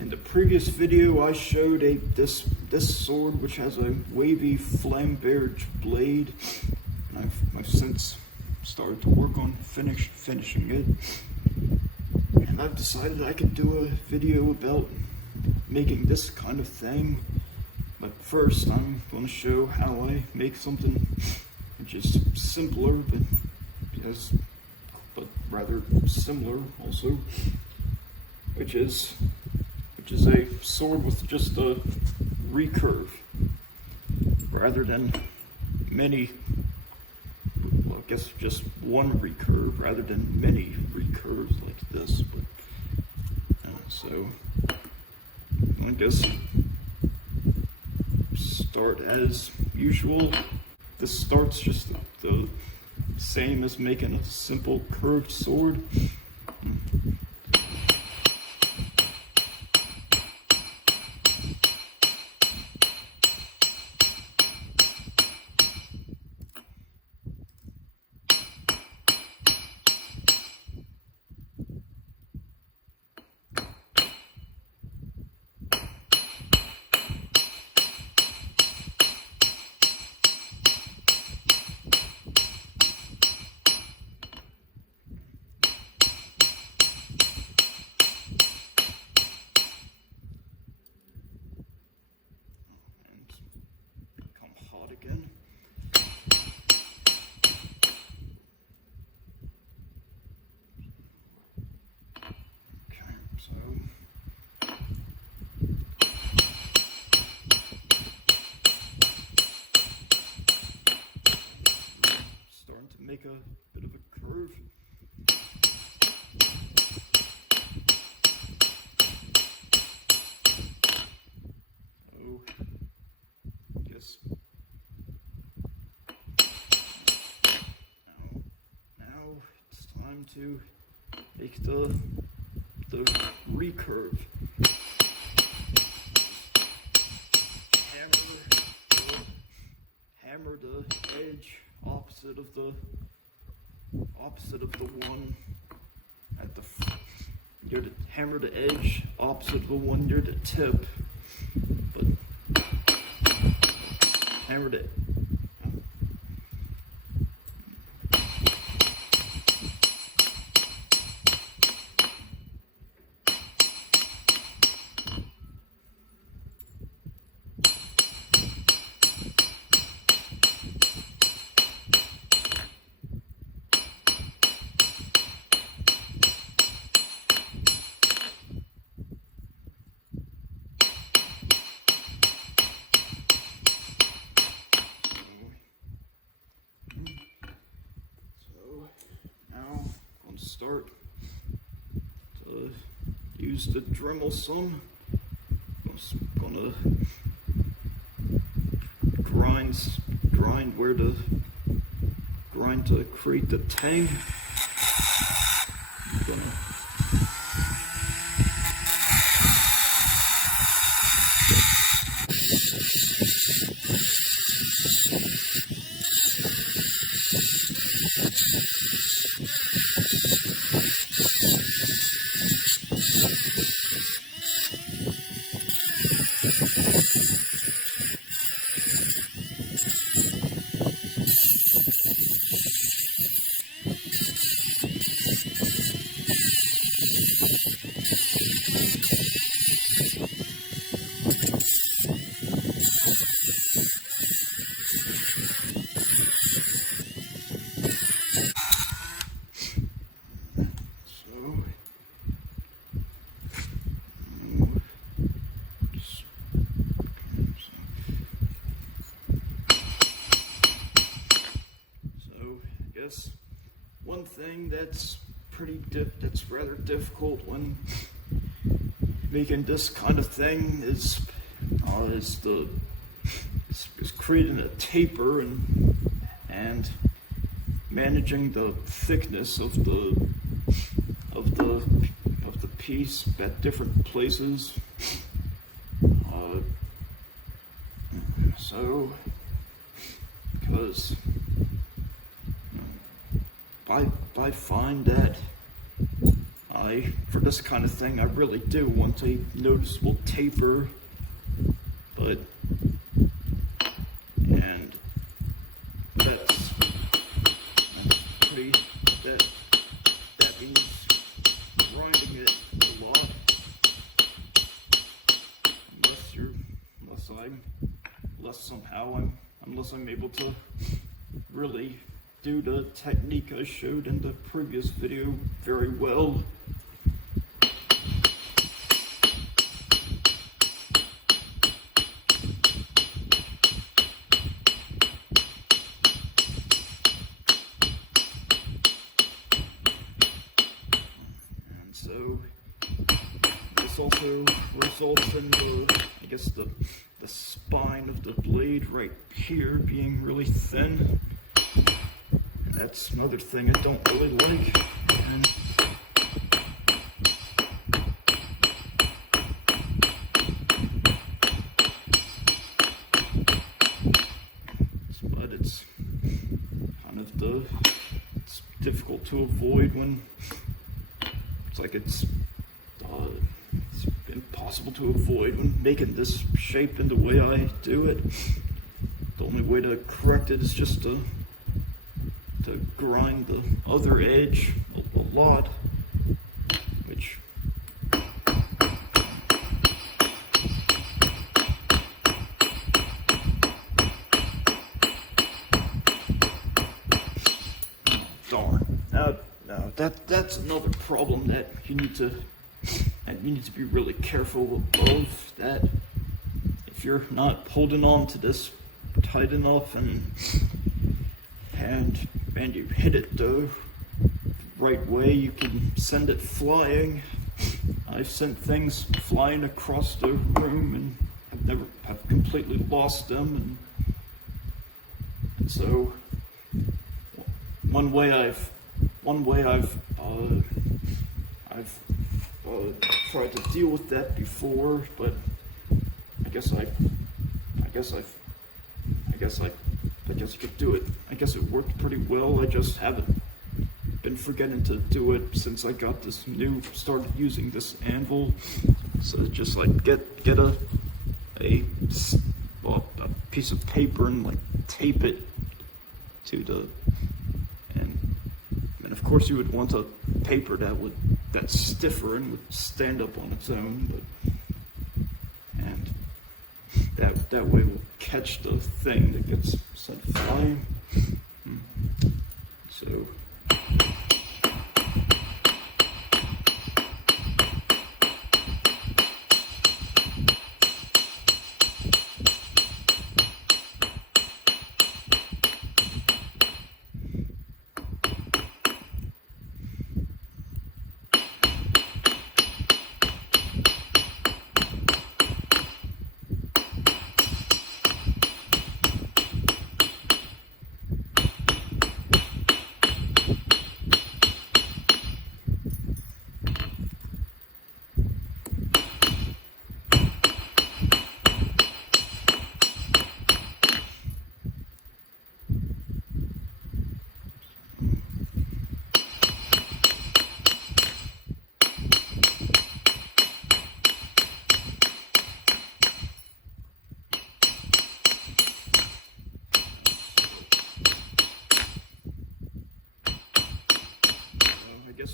in the previous video I showed this sword which has a wavy flamberge blade, and I've since started to work on finishing it, and I've decided I could do a video about making this kind of thing. But first I'm going to show how I make something which is simpler than but rather similar also, which is a sword with just a recurve rather than many, well, I guess just one recurve rather than many recurves like this. But so I guess start as usual. This starts just the same as making a simple curved sword. Again. Okay, so starting to make a bit of a curve. So I guess to make the recurve. Hammer the edge opposite of the one at the. You're to hammer the edge opposite of the one near the tip, but hammer the. Start to use the Dremel some. I'm gonna grind where to grind to create the tang. I'm gonna one thing that's that's rather difficult when making this kind of thing is creating a taper and managing the thickness of the piece at different places. So because I find that for this kind of thing, I really do want a noticeable taper, and that's pretty, that means grinding it a lot, unless I'm able to really do the technique I showed in the previous video very well. And so this also results in the spine of the blade right here being really thin. And that's another thing I don't really like. But it's kind of it's difficult to avoid when it's impossible to avoid when making this shape in the way I do it. The only way to correct it is just to grind the other edge a lot, which darn. Now that's another problem that you need to be really careful of, that if you're not holding on to this tight enough and you hit it the right way, you can send it flying. I've sent things flying across the room and I've completely lost them, and so one way I've tried to deal with that before, but I guess you could do it. I guess it worked pretty well. I just haven't been forgetting to do it since I got started using this anvil. So just like get a piece of paper and like tape it to and of course you would want a paper that's stiffer and would stand up on its own, and that way will catch the thing that gets sent flying. So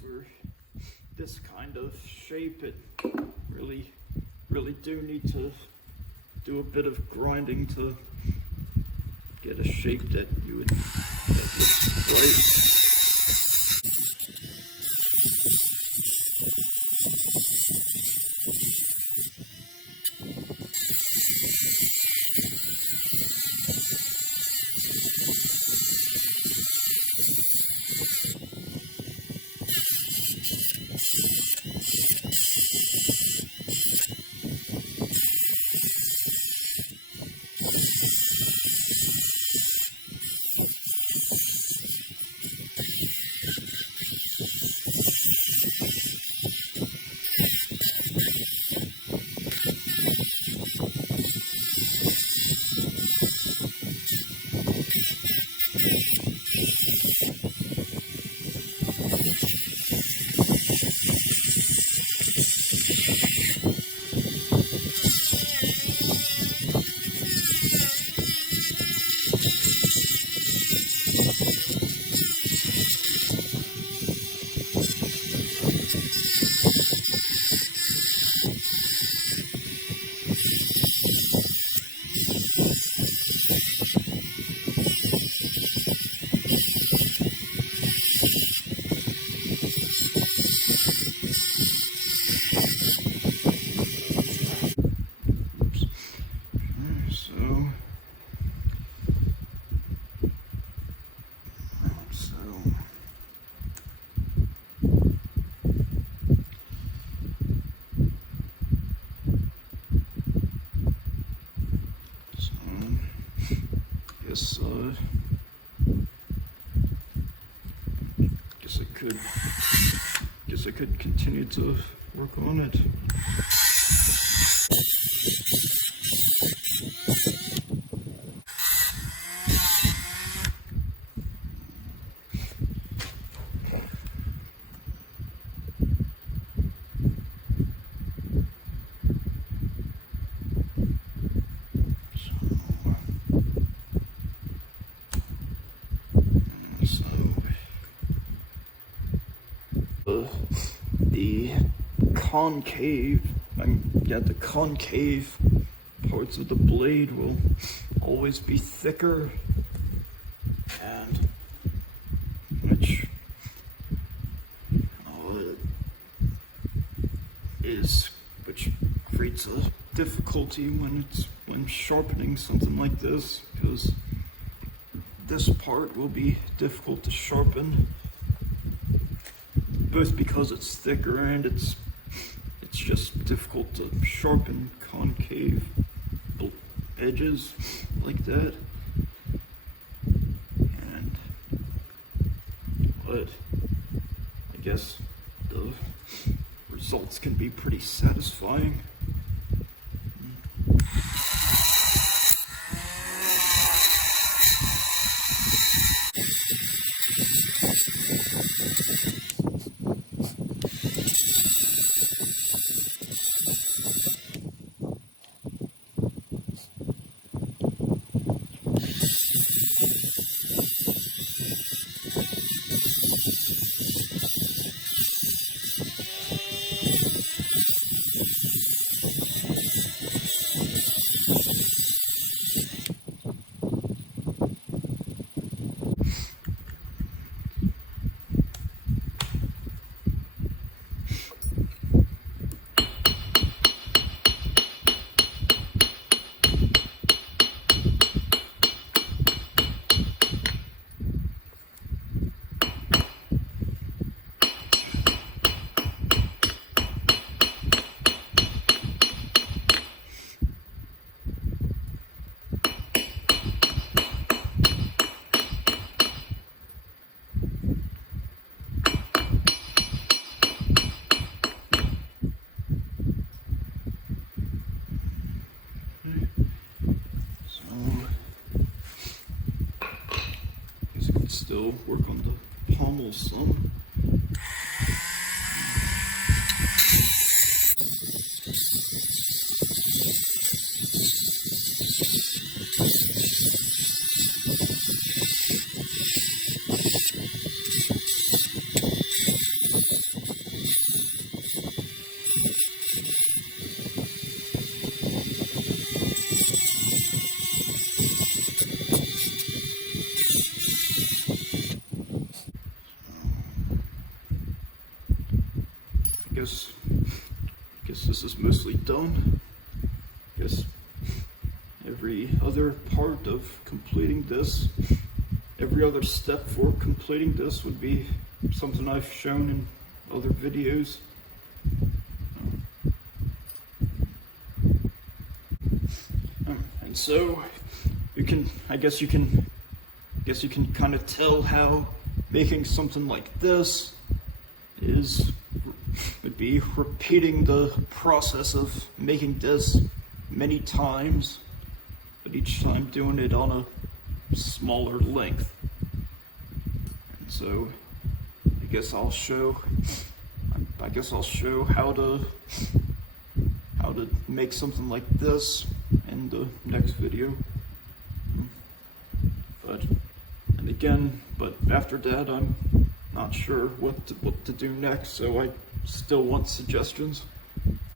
for this kind of shape, it really do need to do a bit of grinding to get a shape that looks great. guess I could continue to work on it. The concave parts of the blade will always be thicker, and which creates a difficulty when sharpening something like this, because this part will be difficult to sharpen, both because it's thicker and it's just difficult to sharpen concave edges like that. But I guess the results can be pretty satisfying. Still work on the pommel some. Guess this is mostly done. Guess every other part of completing this, every other step for completing this would be something I've shown in other videos. And so I guess you can kind of tell how making something like this would be repeating the process of making this many times, but each time doing it on a smaller length. And so I guess I'll show how to make something like this in the next video. But after that, I'm not sure what to do next, so I still want suggestions.